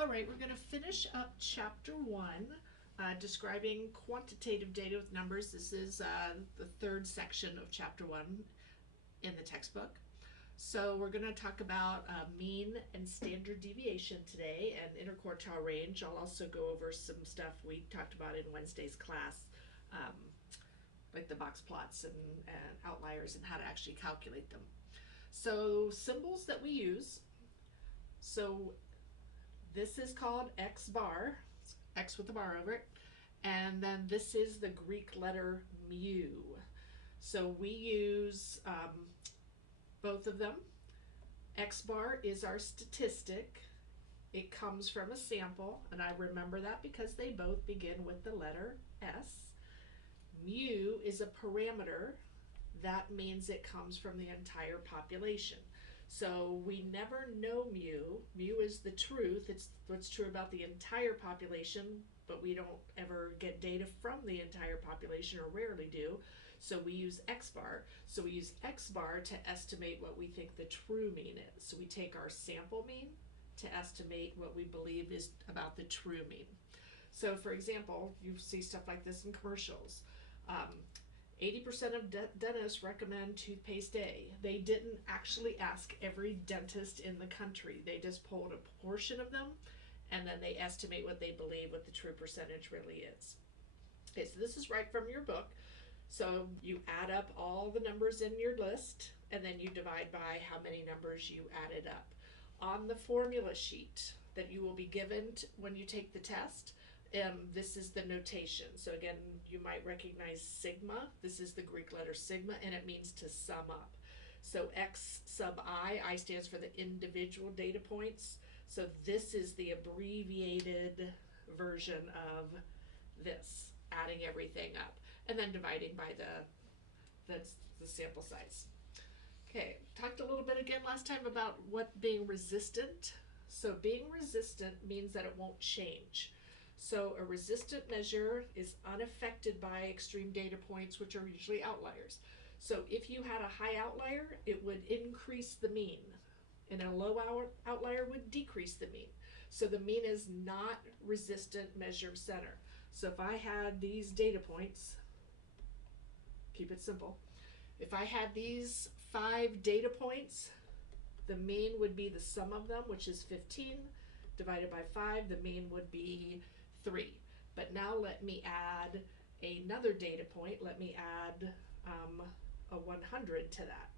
All right, we're going to finish up chapter 1, describing quantitative data with numbers. This is the third section of chapter 1 in the textbook. So we're going to talk about mean and standard deviation today and interquartile range. I'll also go over some stuff we talked about in Wednesday's class, like the box plots and outliers and how to actually calculate them. So symbols that we use. So this is called X bar, X with a bar over it, and then this is the Greek letter mu. So we use both of them. X bar is our statistic. It comes from a sample, and I remember that because they both begin with the letter S. Mu is a parameter. That means it comes from the entire population. So we never know mu. Mu is the truth. It's what's true about the entire population, but we don't ever get data from the entire population, or rarely do. So we use X bar. So we use X bar to estimate what we think the true mean is. So we take our sample mean to estimate what we believe is about the true mean. So for example, you see stuff like this in commercials. 80% of dentists recommend toothpaste A. They didn't actually ask every dentist in the country. They just pulled a portion of them, and then they estimate what they believe what the true percentage really is. Okay, so this is right from your book. So you add up all the numbers in your list, and then you divide by how many numbers you added up. On the formula sheet that you will be given when you take the test, this is the notation. So again, you might recognize sigma. This is the Greek letter sigma, and it means to sum up. So X sub I stands for the individual data points. So this is the abbreviated version of this, adding everything up, and then dividing by the sample size. Okay, talked a little bit again last time about what being resistant. So being resistant means that it won't change. So a resistant measure is unaffected by extreme data points, which are usually outliers. So if you had a high outlier, it would increase the mean, and a low outlier would decrease the mean. So the mean is not resistant measure center. So if I had these data points, keep it simple. If I had these 5 data points, the mean would be the sum of them, which is 15, divided by 5, the mean would be 3. But now let me add another data point. Let me add a 100 to that.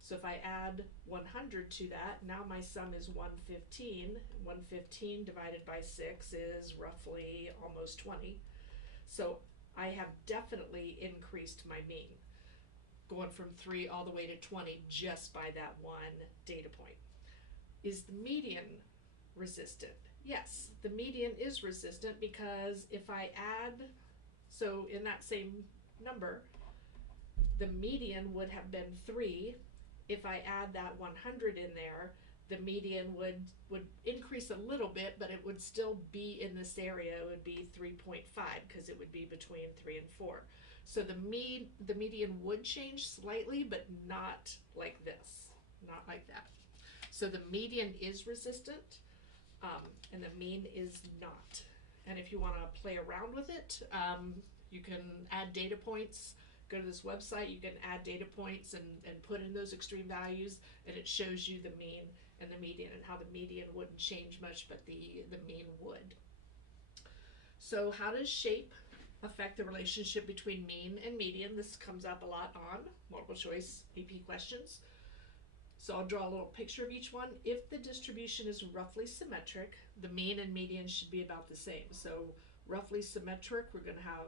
So if I add 100 to that, now my sum is 115. 115 divided by 6 is roughly almost 20. So I have definitely increased my mean, going from 3 all the way to 20 just by that one data point. Is the median resistant? Yes, the median is resistant because if I add, so in that same number, the median would have been 3. If I add that 100 in there, the median would increase a little bit, but it would still be in this area. It would be 3.5 because it would be between 3 and 4. So the median would change slightly, but not like this, not like that. So the median is resistant, and the mean is not. And if you want to play around with it, you can add data points. Go to this website, you can add data points and put in those extreme values, and it shows you the mean and the median, and how the median wouldn't change much, but the mean would. So how does shape affect the relationship between mean and median? This comes up a lot on multiple choice AP questions. So I'll draw a little picture of each one. If the distribution is roughly symmetric, the mean and median should be about the same. So roughly symmetric, we're going to have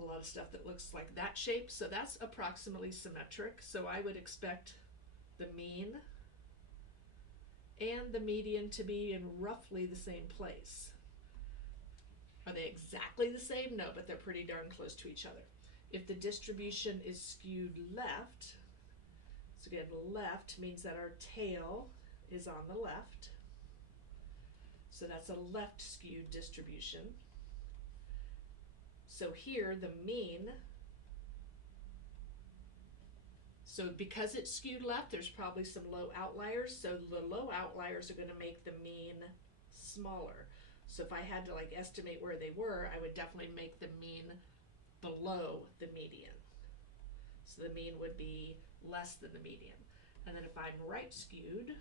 a lot of stuff that looks like that shape. So that's approximately symmetric. So I would expect the mean and the median to be in roughly the same place. Are they exactly the same? No, but they're pretty darn close to each other. If the distribution is skewed left, so again, left means that our tail is on the left. So that's a left skewed distribution. So here the mean So because it's skewed left, there's probably some low outliers. So the low outliers are going to make the mean smaller. So if I had to like estimate where they were, I would definitely make the mean below the median. So the mean would be less than the median. And then if I'm right skewed,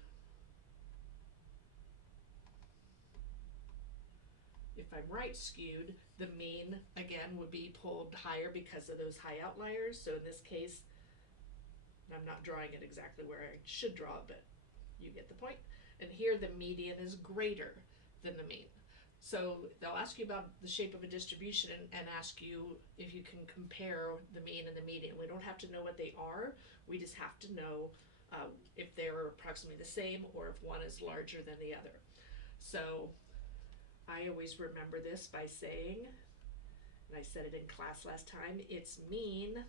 the mean again would be pulled higher because of those high outliers. So in this case, I'm not drawing it exactly where I should draw, but you get the point. And here the median is greater than the mean. So they'll ask you about the shape of a distribution and ask you if you can compare the mean and the median. We don't have to know what they are. We just have to know if they're approximately the same or if one is larger than the other. So I always remember this by saying, and I said it in class last time, it's mean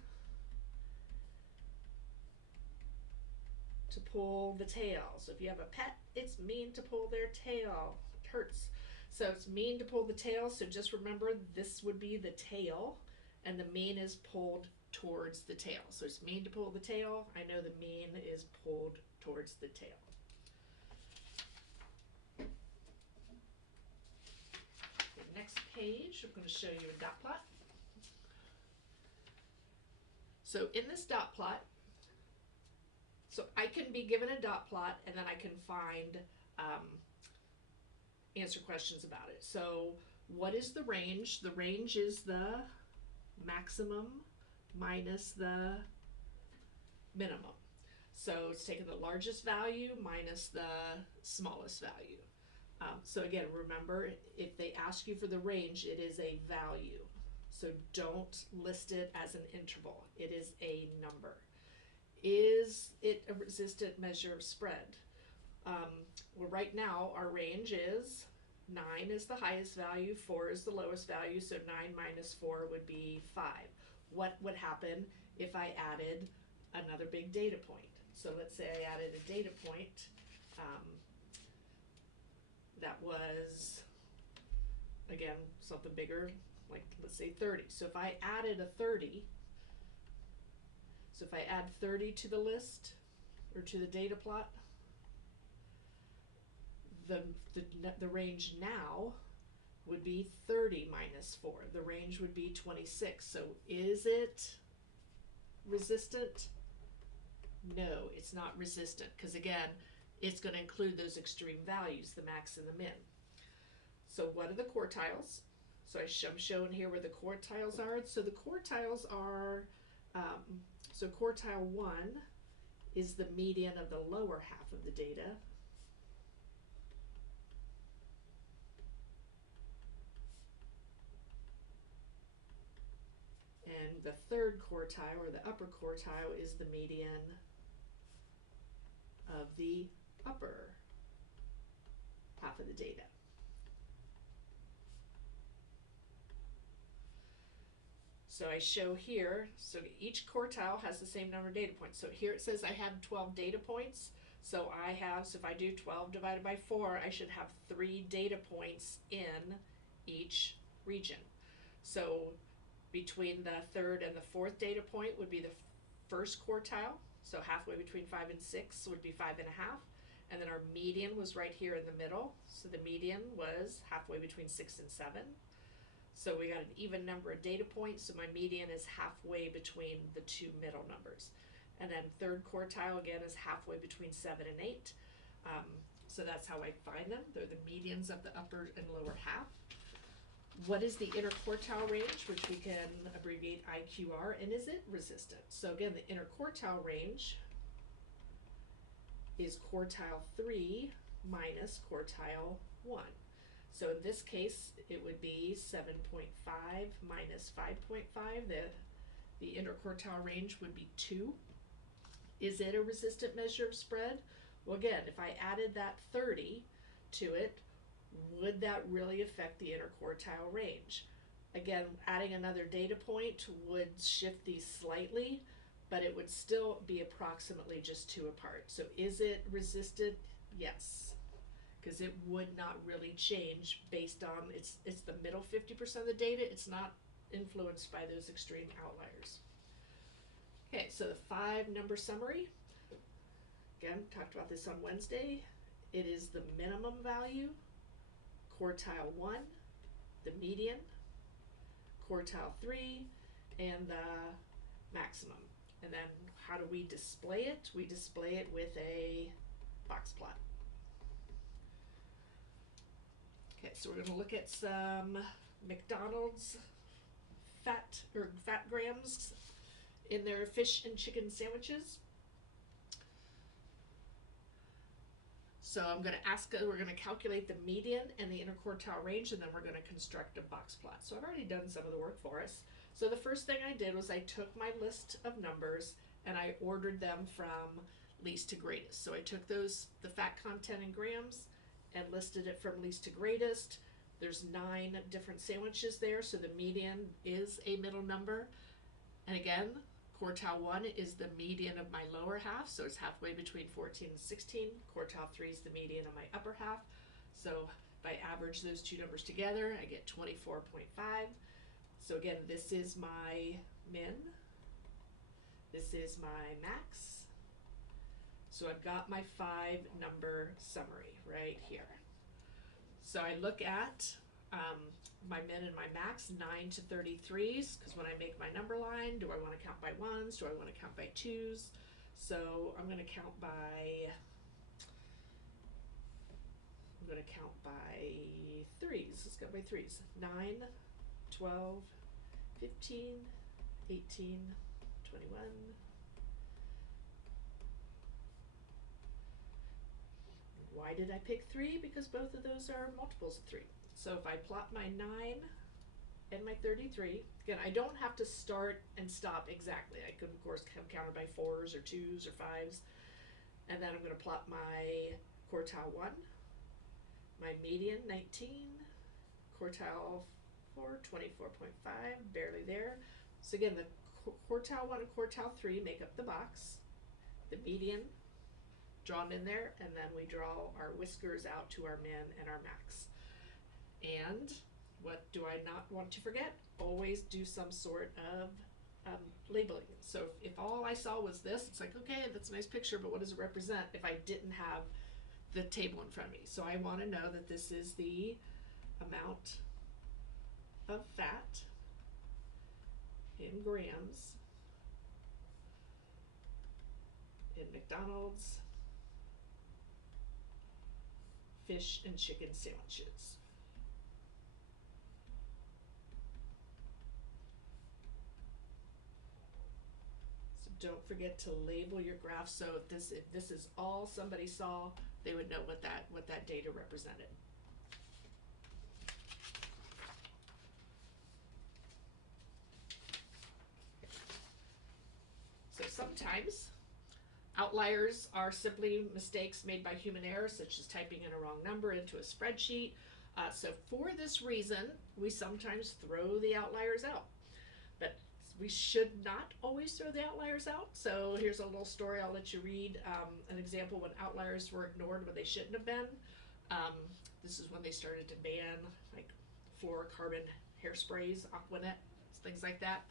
to pull the tail. So if you have a pet, it's mean to pull their tail. It hurts. So it's mean to pull the tail. So just remember this would be the tail and the mean is pulled towards the tail. So it's mean to pull the tail. I know the mean is pulled towards the tail. The next page, I'm going to show you a dot plot. So in this dot plot, so I can be given a dot plot and then I can find answer questions about it. So what is the range? The range is the maximum minus the minimum. So it's taking the largest value minus the smallest value. So again, remember, if they ask you for the range, it is a value. So don't list it as an interval. It is a number. Is it a resistant measure of spread? Well, right now our range is 9 is the highest value, 4 is the lowest value, so 9 minus 4 would be 5. What would happen if I added another big data point? So let's say I added a data point that was, again, something bigger, like let's say 30. So if I added a 30, so if I add 30 to the list or to the data plot, the range now would be 30 minus 4. The range would be 26. So is it resistant? No, it's not resistant because again, it's going to include those extreme values, the max and the min. So what are the quartiles? So I'm showing here where the quartiles are. So the quartiles are, so quartile 1 is the median of the lower half of the data. And the third quartile, or the upper quartile, is the median of the upper half of the data. So I show here, so each quartile has the same number of data points. So here it says I have 12 data points. So if I do 12 divided by 4, I should have 3 data points in each region. So between the third and the fourth data point would be the first quartile. So halfway between 5 and 6 would be 5.5. And then our median was right here in the middle. So the median was halfway between 6 and 7. So we got an even number of data points. So my median is halfway between the two middle numbers. And then third quartile again is halfway between 7 and 8. So that's how I find them. They're the medians of the upper and lower half. What is the interquartile range, which we can abbreviate IQR, and is it resistant? So again, the interquartile range is quartile 3 minus quartile 1. So in this case, it would be 7.5 minus 5.5. The interquartile range would be 2. Is it a resistant measure of spread? Well, again, if I added that 30 to it, would that really affect the interquartile range? Again, adding another data point would shift these slightly, but it would still be approximately just 2 apart. So is it resistant? Yes, because it would not really change based on, it's the middle 50% of the data. It's not influenced by those extreme outliers. Okay, so the 5-number summary, again, talked about this on Wednesday. It is the minimum value, quartile 1, the median, quartile 3, and the maximum. And then how do we display it? We display it with a box plot. Okay, so we're going to look at some McDonald's fat grams in their fish and chicken sandwiches. So I'm going to ask, we're going to calculate the median and the interquartile range, and then we're going to construct a box plot. So I've already done some of the work for us. So the first thing I did was I took my list of numbers and I ordered them from least to greatest. So I took the fat content in grams and listed it from least to greatest. There's 9 different sandwiches there, so the median is a middle number. And again, quartile 1 is the median of my lower half, so it's halfway between 14 and 16. Quartile 3 is the median of my upper half. So if I average those two numbers together, I get 24.5. So again, this is my min. This is my max. So I've got my 5-number summary right here. So I look at my min and my max, 9 to 33s, because when I make my number line, do I want to count by 1s? Do I want to count by 2s? So I'm going to count by 3s. Let's go by 3s. 9, 12, 15, 18, 21. Why did I pick 3? Because both of those are multiples of 3. So if I plot my 9 and my 33, again, I don't have to start and stop exactly. I could, of course, have counted by 4s or 2s or 5s. And then I'm going to plot my quartile 1, my median, 19, quartile 4, 24.5, barely there. So again, the quartile 1 and quartile 3 make up the box. The median drawn in there, and then we draw our whiskers out to our min and our max. And what do I not want to forget? Always do some sort of labeling. So if all I saw was this, it's like, okay, that's a nice picture, but what does it represent if I didn't have the table in front of me? So I want to know that this is the amount of fat in grams in McDonald's fish and chicken sandwiches. So don't forget to label your graph, so if this is all somebody saw, they would know what that data represented. So sometimes outliers are simply mistakes made by human error, such as typing in a wrong number into a spreadsheet. So for this reason, we sometimes throw the outliers out. But we should not always throw the outliers out. So here's a little story I'll let you read. An example when outliers were ignored when they shouldn't have been. This is when they started to ban like fluorocarbon hairsprays, Aquanet, things like that,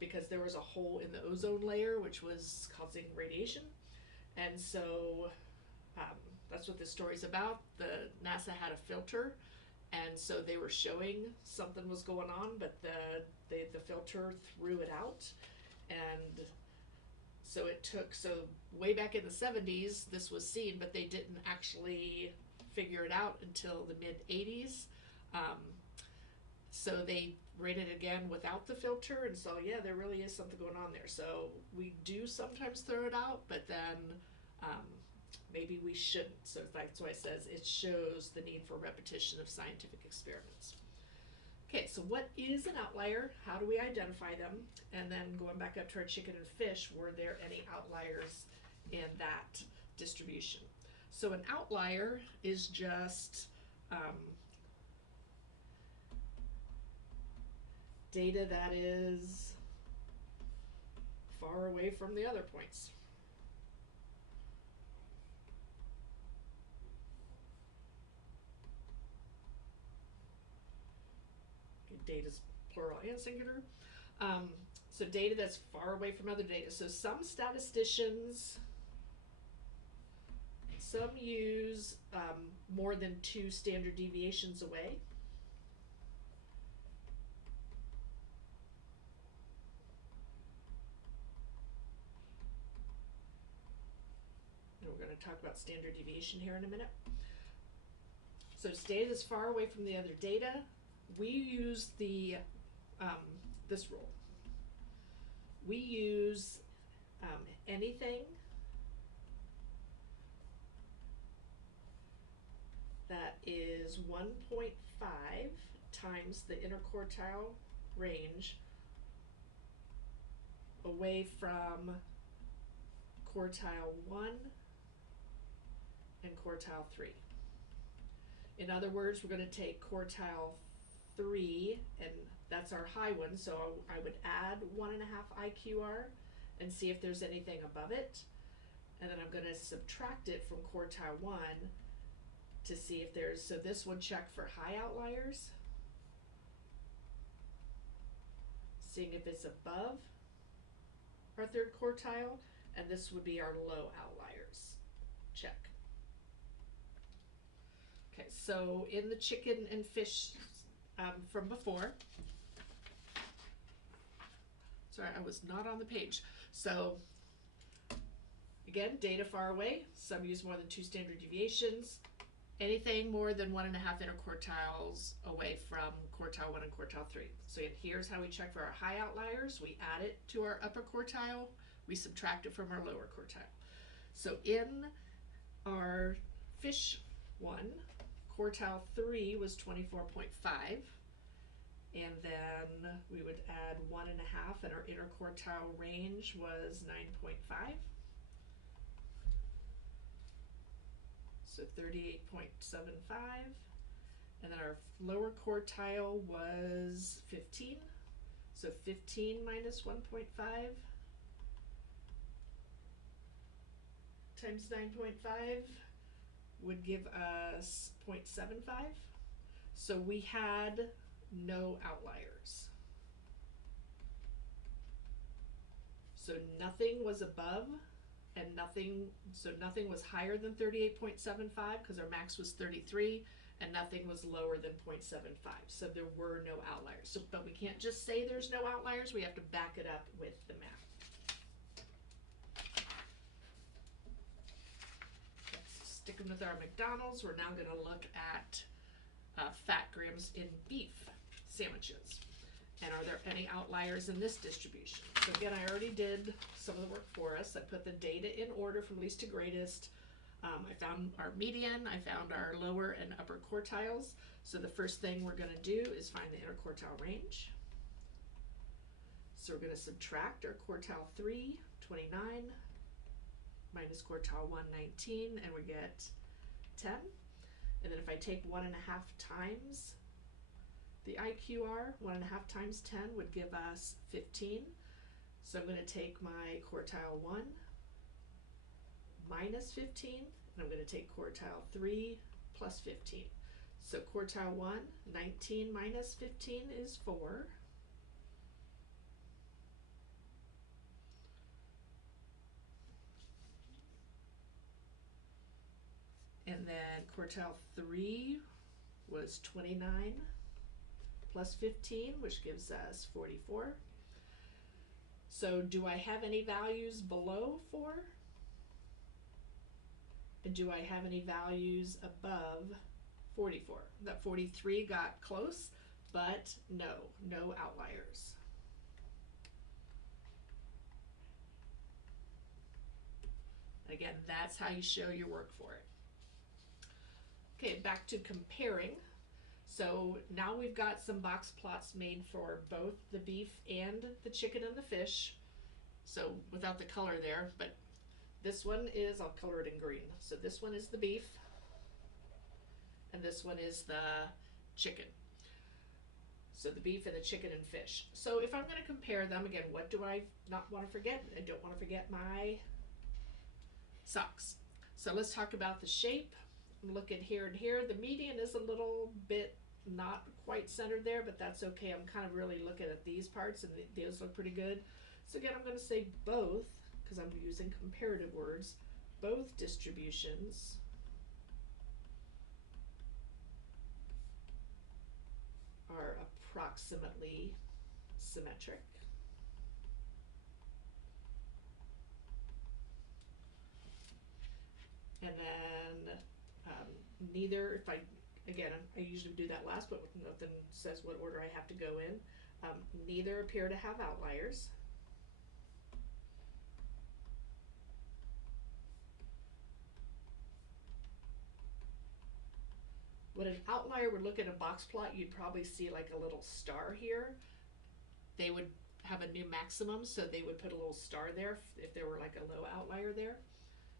because there was a hole in the ozone layer which was causing radiation. And so that's what this story's about. The NASA had a filter, and so they were showing something was going on, but the filter threw it out. And so way back in the 70s this was seen, but they didn't actually figure it out until the mid-80s. So they ran it again without the filter and saw, yeah, there really is something going on there. So we do sometimes throw it out, but then maybe we shouldn't. So that's why it says it shows the need for repetition of scientific experiments. Okay, so what is an outlier? How do we identify them? And then going back up to our chicken and fish, were there any outliers in that distribution? So an outlier is just data that is far away from the other points. Okay, data's plural and singular. So data that's far away from other data. So some statisticians, some use more than 2 standard deviations away. And we're going to talk about standard deviation here in a minute. So it's data that's far away from the other data. We use the this rule. We use anything that is 1.5 times the interquartile range away from quartile 1 and quartile 3. In other words, we're going to take quartile 3, and that's our high one, so I would add 1.5 IQR and see if there's anything above it. And then I'm going to subtract it from quartile 1 to see if there's, so this would check for high outliers, seeing if it's above our 3rd quartile, and this would be our low outliers. Check. Okay, so in the chicken and fish from before, sorry, I was not on the page. So again, data far away, some use more than 2 standard deviations, anything more than 1.5 interquartiles away from quartile 1 and quartile 3. So here's how we check for our high outliers. We add it to our upper quartile, we subtract it from our lower quartile. So in our fish one, quartile 3 was 24.5, and then we would add 1.5, and our interquartile range was 9.5. So 38.75, and then our lower quartile was 15. So 15 minus 1.5 times 9.5 would give us 0.75. So we had no outliers. So nothing was above and nothing was higher than 38.75 because our max was 33, and nothing was lower than 0.75. So there were no outliers. So, but we can't just say there's no outliers, we have to back it up with the math. Okay, so sticking with our McDonald's, we're now going to look at fat grams in beef sandwiches. And are there any outliers in this distribution? So again, I already did some of the work for us. I put the data in order from least to greatest. I found our median, I found our lower and upper quartiles. So the first thing we're going to do is find the interquartile range. So we're going to subtract our quartile 3, 29, minus quartile 1, 19, and we get 10. And then if I take 1.5 times the IQR, 1.5 times 10 would give us 15. So I'm going to take my quartile 1 minus 15, and I'm going to take quartile 3 plus 15. So quartile 1, 19 minus 15 is 4. And then quartile 3 was 29 plus 15, which gives us 44. So do I have any values below 4? And do I have any values above 44? That 43 got close, but no outliers. Again, that's how you show your work for it. Okay, back to comparing. So now we've got some box plots made for both the beef and the chicken and the fish. So without the color there, but this one is, I'll color it in green. So this one is the beef, and this one is the chicken. So the beef and the chicken and fish. So if I'm going to compare them, again, what do I not want to forget? I don't want to forget my socks. So let's talk about the shape. Look at here and here. The median is a little bit not quite centered there, but that's okay. I'm kind of really looking at these parts, and those look pretty good. So again, I'm going to say both, because I'm using comparative words, both distributions are approximately symmetric. And then neither, if I, again, I usually do that last, but nothing says what order I have to go in. Neither appear to have outliers. When an outlier would look at a box plot, you'd probably see like a little star here. They would have a new maximum, so they would put a little star there if there were like a low outlier there.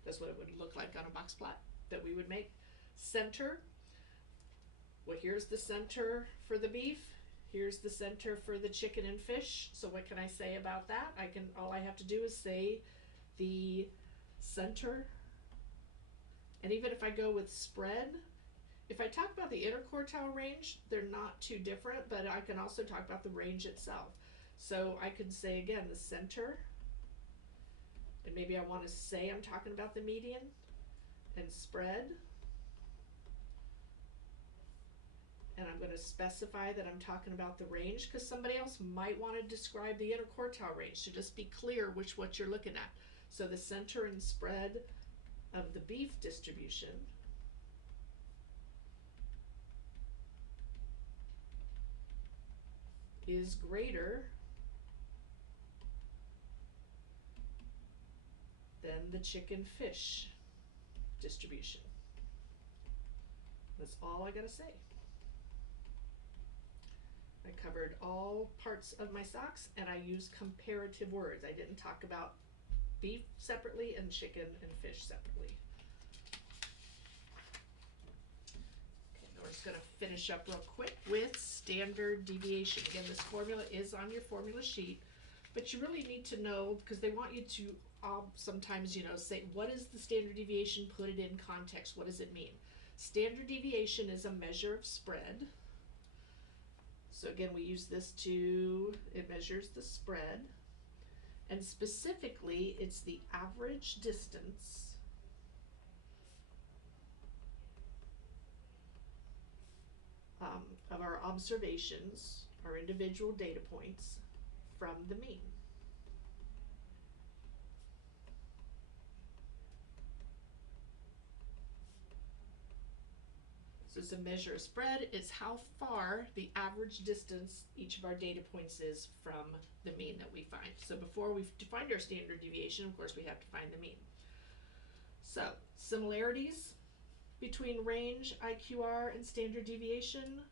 That's what it would look like on a box plot that we would make. Center, well, here's the center for the beef. Here's the center for the chicken and fish. So what can I say about that? All I have to do is say the center. And even if I go with spread, if I talk about the interquartile range, they're not too different, but I can also talk about the range itself. So I could say again, the center, and maybe I want to say I'm talking about the median, and spread. And I'm going to specify that I'm talking about the range, because somebody else might want to describe the interquartile range, so just be clear what you're looking at. So the center and spread of the beef distribution is greater than the chicken fish distribution. That's all I gotta say. I covered all parts of my socks, and I used comparative words. I didn't talk about beef separately and chicken and fish separately. Okay, now we're just going to finish up real quick with standard deviation. Again, this formula is on your formula sheet, but you really need to know, because they want you to sometimes, say, what is the standard deviation? Put it in context. What does it mean? Standard deviation is a measure of spread. So again, we use this it measures the spread. And specifically, it's the average distance of our observations, our individual data points, from the mean. So it's a measure of spread. It's how far the average distance each of our data points is from the mean that we find. So before we've defined our standard deviation, of course, we have to find the mean. So similarities between range, IQR, and standard deviation,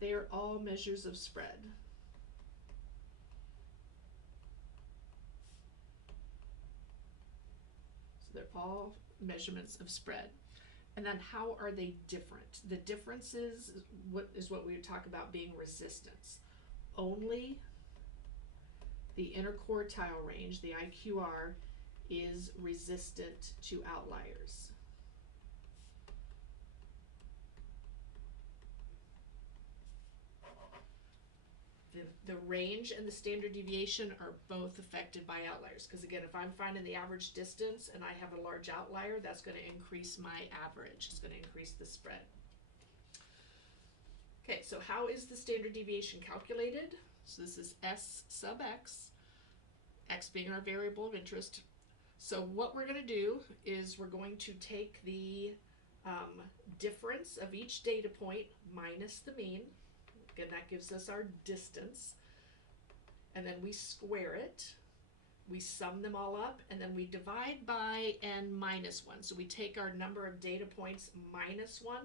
they are all measures of spread. So they're all measurements of spread. And then how are they different? The difference is what we would talk about being resistance. Only the interquartile range, the IQR, is resistant to outliers. The range and the standard deviation are both affected by outliers, because again, if I'm finding the average distance and I have a large outlier, that's going to increase my average. It's going to increase the spread. Okay, so how is the standard deviation calculated? So this is S sub x, x being our variable of interest. So what we're going to do is we're going to take the difference of each data point minus the mean. Again, that gives us our distance. And then we square it. We sum them all up, and then we divide by n minus 1. So we take our number of data points minus 1.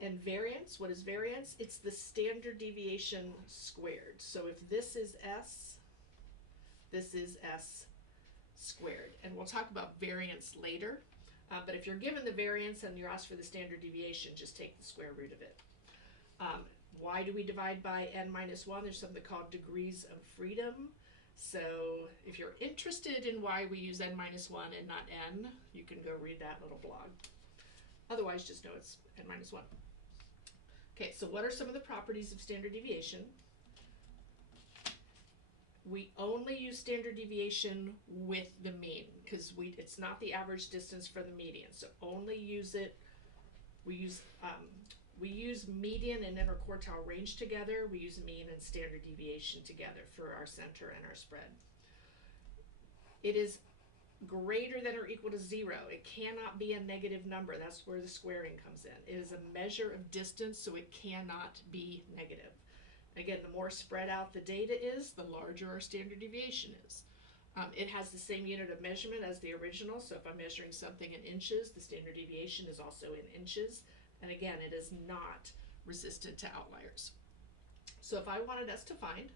And variance, what is variance? It's the standard deviation squared. So if this is S, this is S squared. And we'll talk about variance later. But if you're given the variance and you're asked for the standard deviation, just take the square root of it. Why do we divide by n minus 1? There's something called degrees of freedom. So if you're interested in why we use n minus 1 and not n, you can go read that little blog. Otherwise, just know it's n minus 1. Okay, so what are some of the properties of standard deviation? We only use standard deviation with the mean because it's not the average distance for the median. So only use it. We use median and interquartile range together. We use mean and standard deviation together for our center and our spread. It is greater than or equal to 0. It cannot be a negative number. That's where the squaring comes in. It is a measure of distance, so it cannot be negative. Again, the more spread out the data is, the larger our standard deviation is. It has the same unit of measurement as the original, so if I'm measuring something in inches, the standard deviation is also in inches. And again, it is not resistant to outliers. So if I wanted us to find,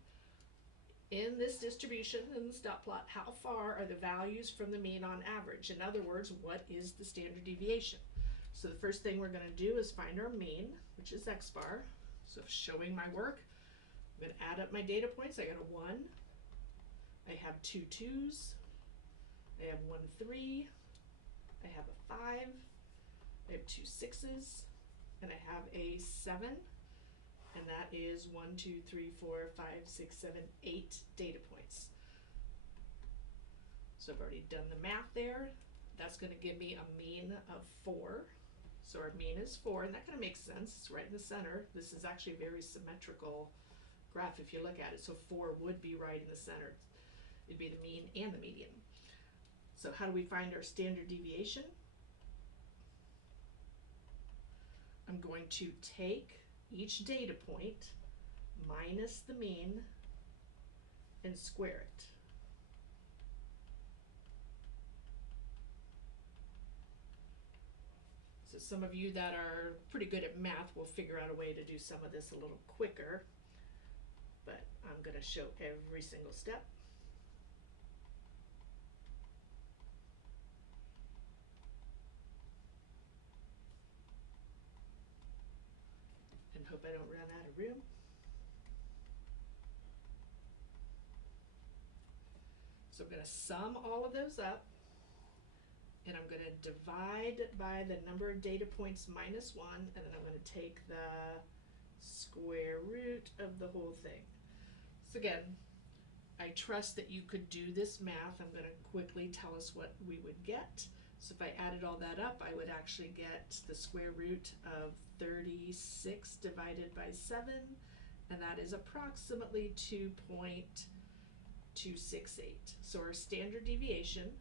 in this distribution, in this dot plot, how far are the values from the mean on average? In other words, what is the standard deviation? So the first thing we're going to do is find our mean, which is x bar. So showing my work, I'm going to add up my data points. I got a 1. I have 2 2s. I have 1 3. I have a 5. I have 2 6s. And I have a 7. And that is 1 2 3 4 5 6 7 8 data points. So I've already done the math there. That's going to give me a mean of 4. So our mean is 4, and that kind of makes sense. It's right in the center. This is actually a very symmetrical graph if you look at it. So 4 would be right in the center. It'd be the mean and the median. So how do we find our standard deviation? I'm going to take each data point minus the mean and square it. So some of you that are pretty good at math will figure out a way to do some of this a little quicker, but I'm going to show every single step. And hope I don't run out of room. So I'm going to sum all of those up, and I'm going to divide by the number of data points minus 1, and then I'm going to take the square root of the whole thing. So again, I trust that you could do this math. I'm going to quickly tell us what we would get. So if I added all that up, I would actually get the square root of 36 divided by 7, and that is approximately 2.268. So our standard deviation,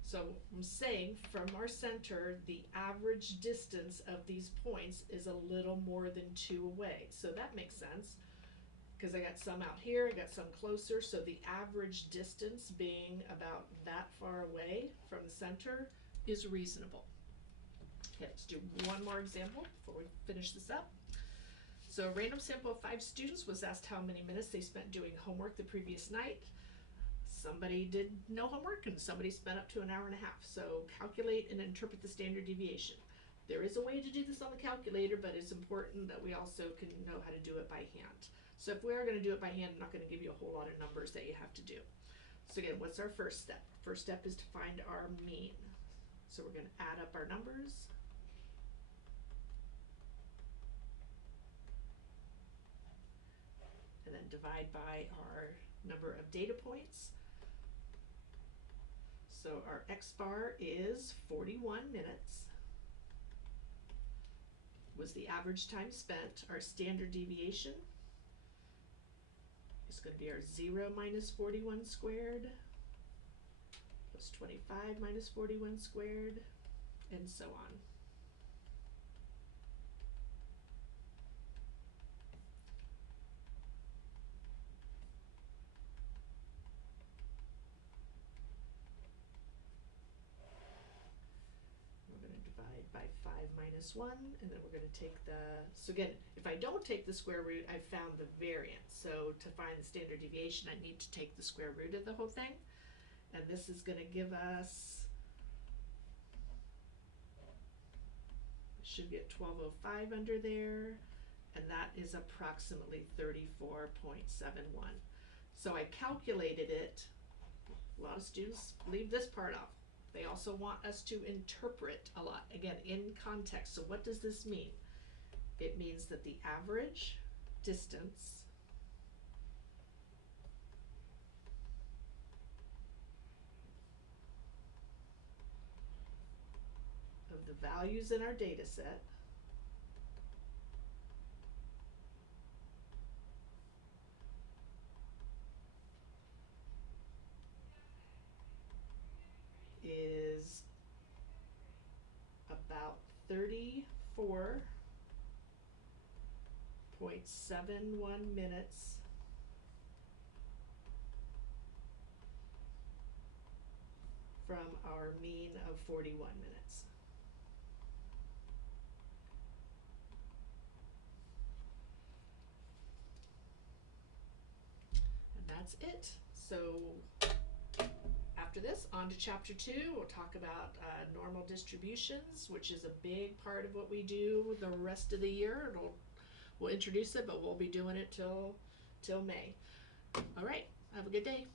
so I'm saying from our center, the average distance of these points is a little more than 2 away. So that makes sense because I got some out here, I got some closer. So the average distance being about that far away from the center is reasonable. Okay, let's do one more example before we finish this up. So a random sample of 5 students was asked how many minutes they spent doing homework the previous night. Somebody did no homework and somebody spent up to an hour and a half. So calculate and interpret the standard deviation. There is a way to do this on the calculator, but it's important that we also can know how to do it by hand. So if we are going to do it by hand, I'm not going to give you a whole lot of numbers that you have to do. So again, what's our first step? First step is to find our mean. So we're going to add up our numbers. And then divide by our number of data points. So our x bar is 41 minutes. Was the average time spent. Our standard deviation is going to be our 0 minus 41 squared plus 25 minus 41 squared, and so on. By 5 minus 1, and then we're going to take the, so again, if I don't take the square root, I've found the variance. So to find the standard deviation, I need to take the square root of the whole thing, and this is going to give us, should get 1205 under there, and that is approximately 34.71. So I calculated it. A lot of students leave this part off. They also want us to interpret a lot, again, in context. So what does this mean? It means that the average distance of the values in our data set is about 34.71 minutes from our mean of 41 minutes. And that's it. So after this, on to chapter 2. We'll talk about normal distributions, which is a big part of what we do the rest of the year. We'll introduce it, but we'll be doing it till May. All right, have a good day.